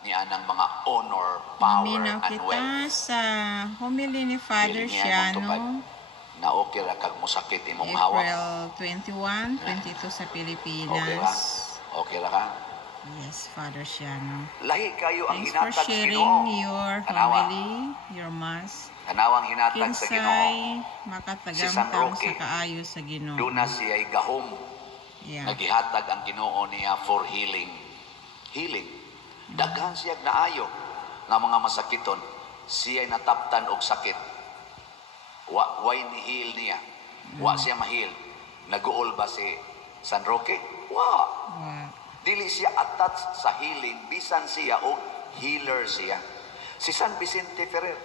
ni anang mga honor, power, Maminaw and kita wealth. sa homily ni Father Dili niya Shiano, motupad na okay ra kag musakit imong hawak. April 21, 22 sa Okay ra? Pilipinas. Okay ra ka? Yes, Father Shiano. Lahi kayo ang Thanks for hinatag sa sharing Ginoo. your Tanawa. homily, your mass. Tanawang hinatag sa Ginoo. Kinsay Si San makatagamtang Roque, sa kaayo sa Ginoo. Duna siya'y gahom. Yeah. Nagihatag ang Ginoo niya for healing. Healing. Daghan siya naayo nga mga masakiton. Siya'y nataptan og sakit. Why ni-heal niya? Wa siya ma-heal. Naguol ba si San Roque? Wa. Wow. Dili siya attached sa healing. Bisan siya o healer siya. Si San Vicente Ferrer,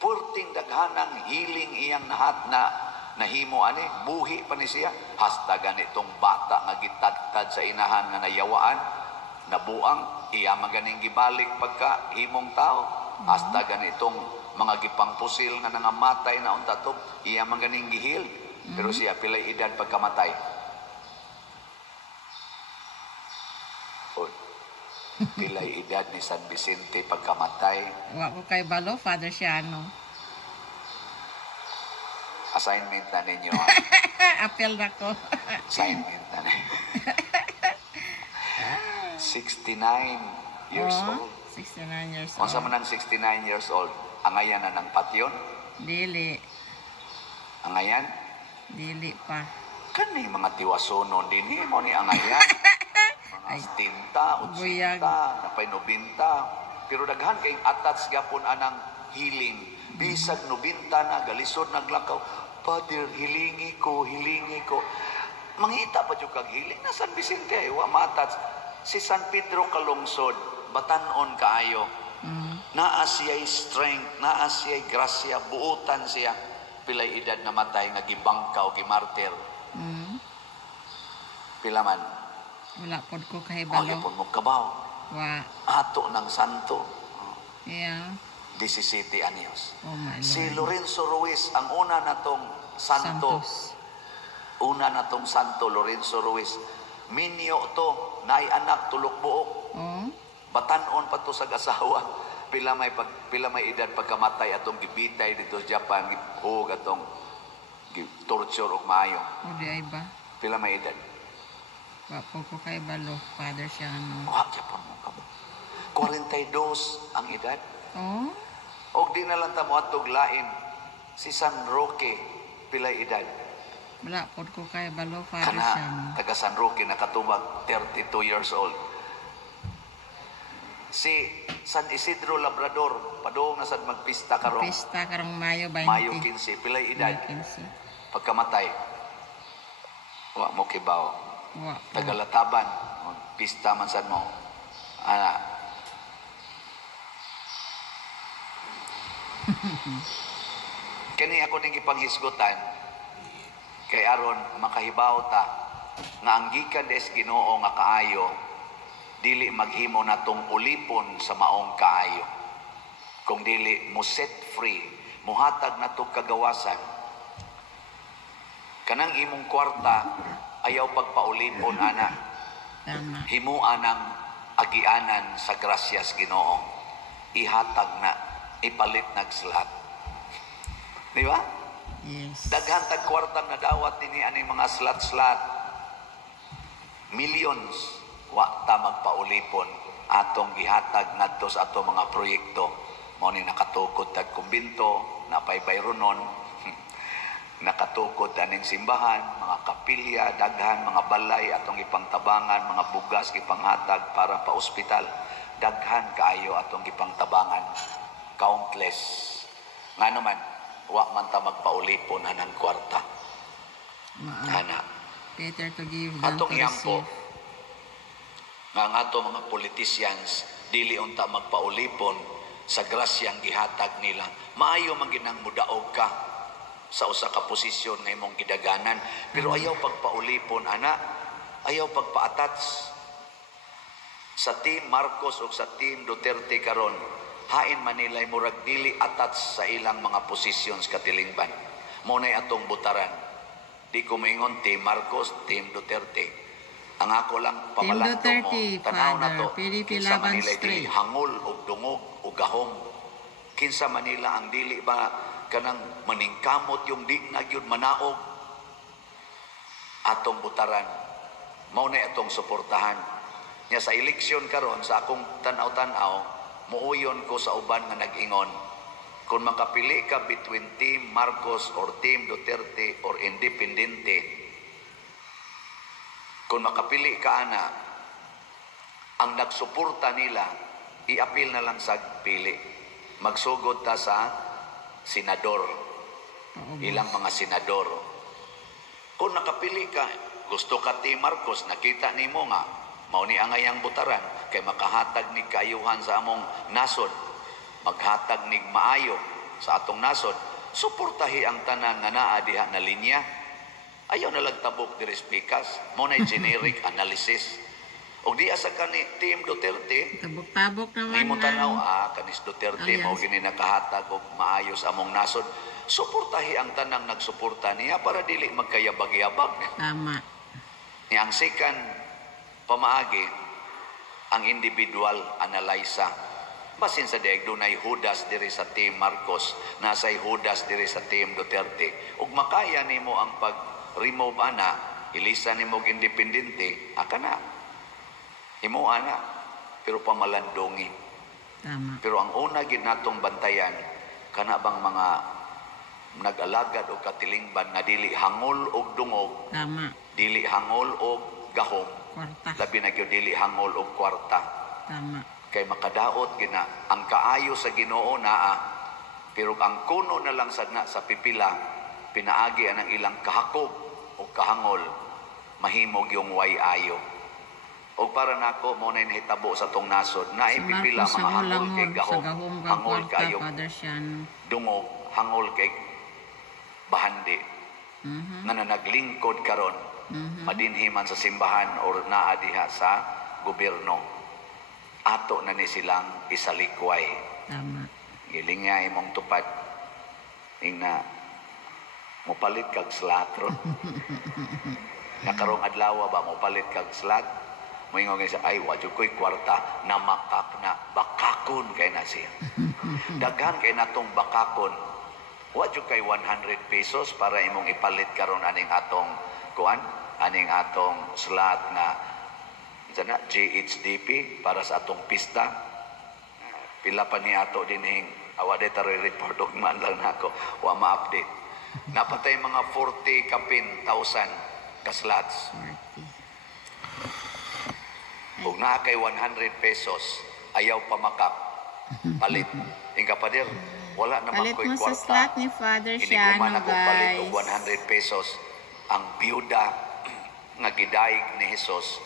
purting daghanang healing iyang nahat na nahimo ani, buhi pa ni siya. Hasta ganitong bata nga gitadtad sa inahan nga nayawaan, nabuang, iya maganing gibalik pagka himong tao. Hasta ganitong mga gipangpusil nga nangamatay na untatog, iya maganing gihil. Pero siya pilay edad pagkamatay. Pilay edad ni San Vicente pagkamatay. Wa ko kay balo, Father Shiano. Assignment na ninyo. Apel na ko. Assignment na ninyo. 69 years old. 69 years Kung sa old. manang 69 years old, angayan na ng patyon? Dili. Angayan? Dili pa. Kani mga tiwasonon din mo ni angayan. Mga 70, 80, napay 90. Pero daghan kayong attach gapon anang healing. Bisag 90 na, galisod naglakaw. Father, hilingi ko. Mangita pa yung kag healing na San Vicente ay wa ma-attach. Si San Pedro kalungsod, batanon kaayo. Naa siya'y strength, naa siya'y grasya, buutan siya. Pilay edad na matay nga gibangkaw, gimartir. Pila man? Wala pod ko kay O, balo. yapon mo kabaw. Wa. Ato ng santo. Yeah. 17 anyos. Oh my Lord. Si Lorenzo Ruiz, ang una natong santo. Santos. Una natong santo, Lorenzo Ruiz. Minyo to, naay anak, tulok buok. Oh. Batanon pa to sa asawa. Pila may edad pagkamatay atong gibitay dito sa Japan, gihug atong torture og maayo. O di ay ba? Pila may edad? Wa po ko kay balo, Father Shiano. Wa Japan mo ka. 42 ang edad. Oh. Og di na lang ta moadtog lain si San Roque, pilay edad. Wala pod ko kay balo, Father Kana Shiano. taga San Roque nakatubag 32 years old. Si San Isidro Labrador padung na sad magpista karong Pista karong Mayo 20. Mayo 15, pilay edad 15. pagkamatay. Wa mo kibaw. Wa. Tagalataban, pista man sad mo. Ana. Kani ako ning ipanghisgutan kay aron makahibaw ta nga ang gikan des Ginoo nga kaayo dili maghimo natong ulipon sa maong kaayo. Kung dili mo set free, muhatag natong kagawasan. Kanang imong kwarta ayaw pagpaulipon ana. Tama. Himuan ang agianan sa grasyas Ginoo. Ihatag na, ipalit nagslat. Di ba? Yes. Daghan tag kwartang nadawat dinhi ani mga slat-slat. Millions wa ta magpaulipon atong gihatag ngadto sa ato mga proyekto. Mao ni nakatukod tag kumbinto, napay bayronon, nakatukod aning simbahan, mga kapilya, daghan mga balay atong ipangtabangan, mga bugas ipanghatag para pa ospital. Daghan kaayo atong ipangtabangan. Countless. Ngano man wa man ta magpaulipon anang kwarta. Ana. Better to give than Atong to yampo receive. nga ato mga politicians dili unta magpaulipon sa grasyang gihatag nila. Maayo man ginang mudaog ka sa usa ka posisyon nga imong gidaganan, pero ayaw pagpaulipon ana, ayaw pagpa-attach sa team Marcos o sa team Duterte karon. Hain man nila'y murag dili attach sa ilang mga positions katilingban. Mo nay atong butaran. Di ko maingon team Marcos, team Duterte. Ang ako lang pamalanto mo, Duterte, tanaw na to, Father, PDP kinsa Laban Manila Straight. dili hangol og dungog o gahom. Kinsa Manila ang dili ba kanang maningkamot yung di na gyud manaog atong butaran. Mao na atong suportahan. Nya sa eleksyon karon sa akong tanaw-tanaw, muuyon ko sa uban nga nag-ingon. Kung makapili ka between Team Marcos or Team Duterte or Independente, kung makapili ka ana, ang nagsuporta nila, i-appeal na lang sa pili. Magsugod ta sa senador, ilang mga senador. Kung nakapili ka, gusto ka Team Marcos, nakita ni mo nga, mao ni angayang butaran, kay makahatag ni kaayuhan sa among nasod, maghatag ni maayo sa atong nasod, suportahi ang tanan nga naa diha na linya. Ayaw na lagtabok diri speakers, mo na generic analysis. O di asa ka ni Team Duterte, Tabok-tabok naman mo tanaw, kanis Duterte, mo gini nakahatag og maayos among nasod. Suportahi ang tanang nagsuporta niya para dili magkayabag-yabag. Tama. Ni ang second pamaagi, ang individual analysa. Basin sa deeg dunay hudas diri sa Team Marcos, nasay hudas diri sa Team Duterte. Ug makaya nimo ang pag-remove ana, ilisa nimo og independente, aka na. Imo ana, pero pamalandongi. Tama. Pero ang una gid natong bantayan, kana bang mga nag-alagad o katilingban nga dili hangol og dungog, Tama. dili hangol og gahom, Kwarta. labi na gyud dili hangol og kwarta. Tama. Kay makadaot gina ang kaayo sa Ginoo naa, pero ang kuno na lang sadna sa pipila pinaagi ang ilang kahakog o kahangol, mahimog yung way ayo. O para nako mo na hinahitabo sa tong nasod na ipipila mga hangol kay gahom, hangol kayo Father Sian. dungog, hangol kay bahandi nga naglingkod karon, madinhiman sa simbahan or naa diha sa gobyerno. Ato na ni silang isalikway. Tama. Giling nga imong tupad. Ingna, mupalit kag slatro. Nakarong adlaw ba, mupalit kag slat. Moingon nga siya, ay, wadyo ko'y kwarta na makak na bakakon kay na siya. Daghan kay natong bakakon. Wadyo kay 100 pesos para imong ipalit karon aning atong kuan, aning atong slat na sana GHDP para sa atong pista. Pila pa ni ato dinhing awade taroy report og man lang nako wa ma-update. Napatay mga 40 kapin 1,000 ka slots. 40. Ug naa kay 100 pesos ayaw pamakak palit. Ingka pader wala naman Palit ko'y mo sa kwarta. slot ni Father Sian, Iniguman ako palit og guys. 100 pesos ang biyuda nga gidaig ni Jesus.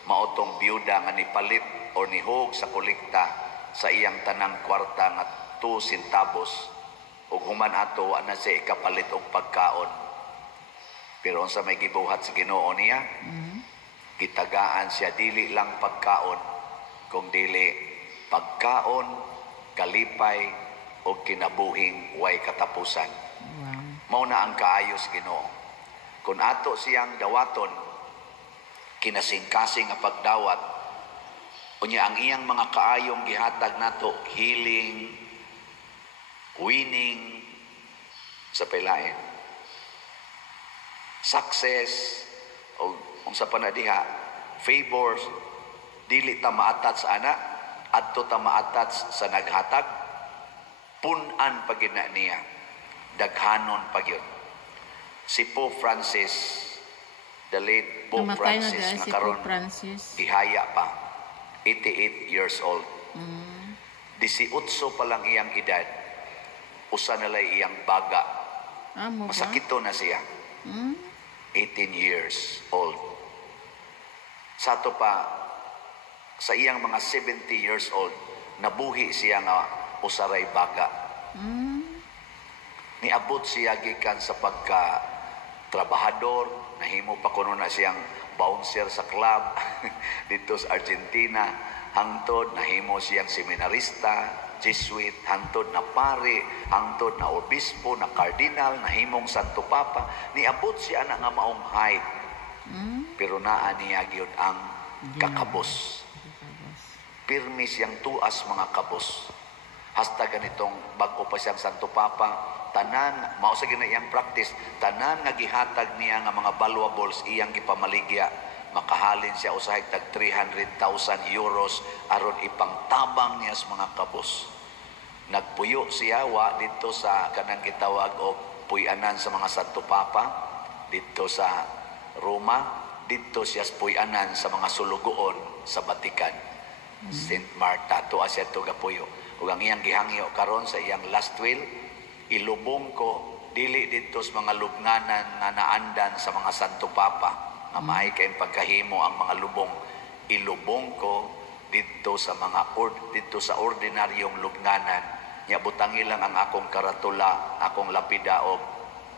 Maotong biyuda nga nipalit o nihog sa kolekta sa iyang tanang kwarta nga 2 centavos ug human ato ana siya ikapalit og pagkaon. Pero unsa may gibuhat sa Ginoo niya, gitagaan siya dili lang pagkaon kung dili pagkaon, kalipay o kinabuhing way katapusan. Wow. Mao na ang kaayos Ginoo. Kung ato siyang dawaton, kinasing-kasing nga pagdawat, unya ang iyang mga kaayong gihatag nato, healing, winning, sa pelain, success, o sa panadiha, favors, dili ta maatat sa ana, adto ta maatat sa naghatag, punan pagid na niya, daghanon pagid. Si Pope Francis, the late Pope Namatay na Francis, guys na si karon Pope Francis. gihaya pa, 88 years old. 18 pa lang iyang edad, usa na lay iyang baga. Mo ba? Masakito na siya. 18 years old. Sa to pa, sa iyang mga 70 years old, nabuhi siya nga usaray baga. Niabot siya gikan sa pagka-trabahador, nahimo pa kuno na siyang bouncer sa club dito sa Argentina, hangtod nahimo siyang seminarista, Jesuit, hangtod na pare, hangtod na obispo, na kardinal, nahimong Santo Papa. Niabot siya na nga maong height Pero naa niya gyud ang kakabos. Kakabos. Pirmi siyang tuas mga kabos. Hasta ganitong bago pa siyang Santo Papa, tanan, mao sa gina iyang practice, tanan nga gihatag niya nga mga valuables iyang gipamaligya, makahalin siya usahay tag 300,000 euros aron ipangtabang niya sa mga kabos. Nagpuyo siya wa dito sa kanang gitawag og puy-anan sa mga Santo Papa, dito sa Roma, dito siya puy-anan sa mga sulugoon sa Vatican. St. Marta, tuwa siya to gapuyo. Ug ang iyang gihangyo karon sa iyang last will, ilubong ko dili dito sa mga lubnganan nga naandan sa mga Santo Papa, nga maay kay pagkahimo ang mga lubong. Ilubong ko dito sa mga dito sa ordinaryong lubnganan. Nya butangi lang ang akong karatula, akong lapida og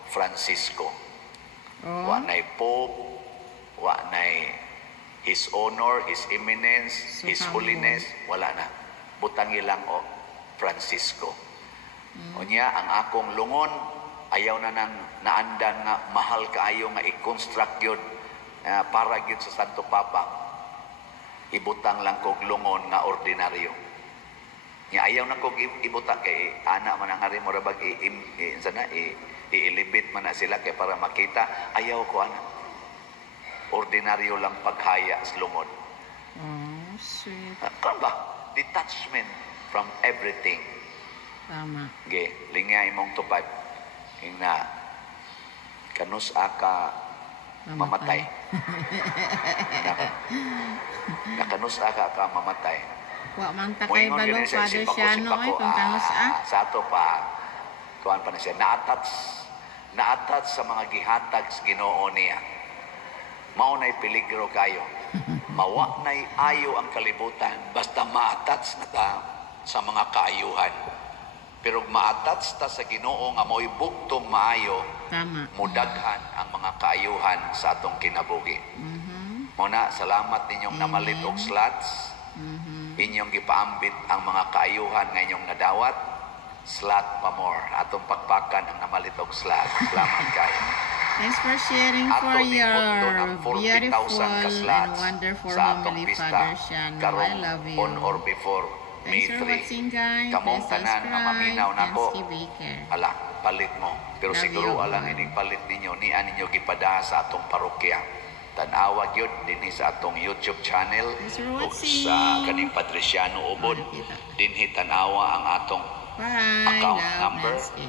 Francisco. Wa nay Pope, wa nay His Honor, His Eminence, His Holiness, wala na. Butangi lang o Francisco. Unya ang akong lungon, ayaw na nang naandan nga mahal kaayo nga i-construct yun para yun sa Santo Papa. Ibutang lang kog lungon nga ordinaryo. Nya ayaw na kog ibutang kay ana man ang hari mo rabag i-ilibit man na sila kay para makita. Ayaw ko ana. Ordinaryo lang paghaya sa lungon. Oh, sweet. Kan ba? Detachment from everything. Tama. Ge, lingay imong tupad. Ingna kanus aka mamatay. Nakanus aka ka mamatay. Wa man ta kay balong Father Siano ay kung kanus sa ato pa kuan pa na siya naatat sa mga gihatag sa Ginoo niya. Mao nay peligro kayo. Mawa nay ayo ang kalibutan basta ma-attach na ta sa mga kaayuhan. Pero ma-attach ta sa Ginoo nga mo'y buktong maayo, tama, mudaghan ang mga kaayuhan sa atong kinabuhi. Muna, salamat ninyong namalit og slots. Inyong gipaambit ang mga kaayuhan nga inyong nadawat. Slot pa more. Atong pagpakan ang namalit og slot. Salamat kayo. Thanks for sharing for your beautiful and wonderful homily, Father Siano. I love you. On or before May 3. Thanks for watching, guys. Kamong tanan nga maminaw nako. Baker. Ala, palit mo. Pero Love siguro you. alang ining palit ninyo, ni ninyo gipada sa atong parokya. Tanawa gyud dinhi sa atong YouTube channel ug sa kaning Patriciano Ubod. Dinhi tanawa ang atong Bye. account Love, number. Nancy.